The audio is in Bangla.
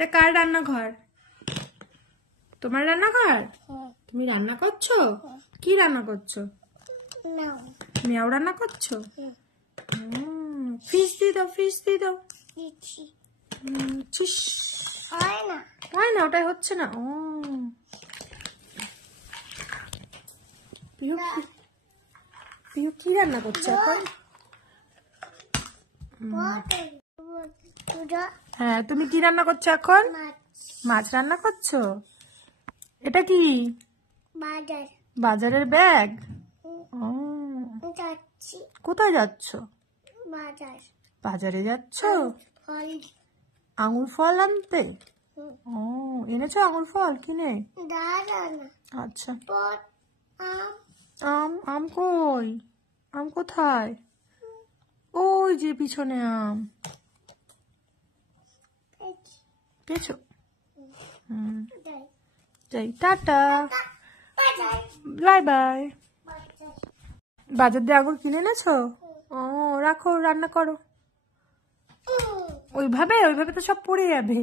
এটা কার রান্নাঘর? তোমার রান্নাঘর? তুমি রান্না করছো? কি রান্না করছো? মেয়াও রান্না করছো? ফিশ দিয়ে দাও, ফিশ দিয়ে দাও। চিস হয় না, ওটাই হচ্ছে না। ও পিহু কি রান্না করছে এখন? হ্যাঁ, তুমি কি রান্না করছো এখন? মাছ রান্না করছো। এটা কি? বাজারের ব্যাগ। কোথায় যাচ্ছ? বাজারে যাচ্ছ? আঙুর ফল আনতে? ও, এনেছো আঙুর ফল কিনে? আচ্ছা। আম কই? আম কোথায়? ওই যে পিছনে আম। পেয়েছো? যাই, টাটা, বাই বাই। বাজার দিয়ে আঙুর কিনে এনেছো? ও, রাখো, রান্না করো। ওইভাবে তো সব পড়ে যাবে।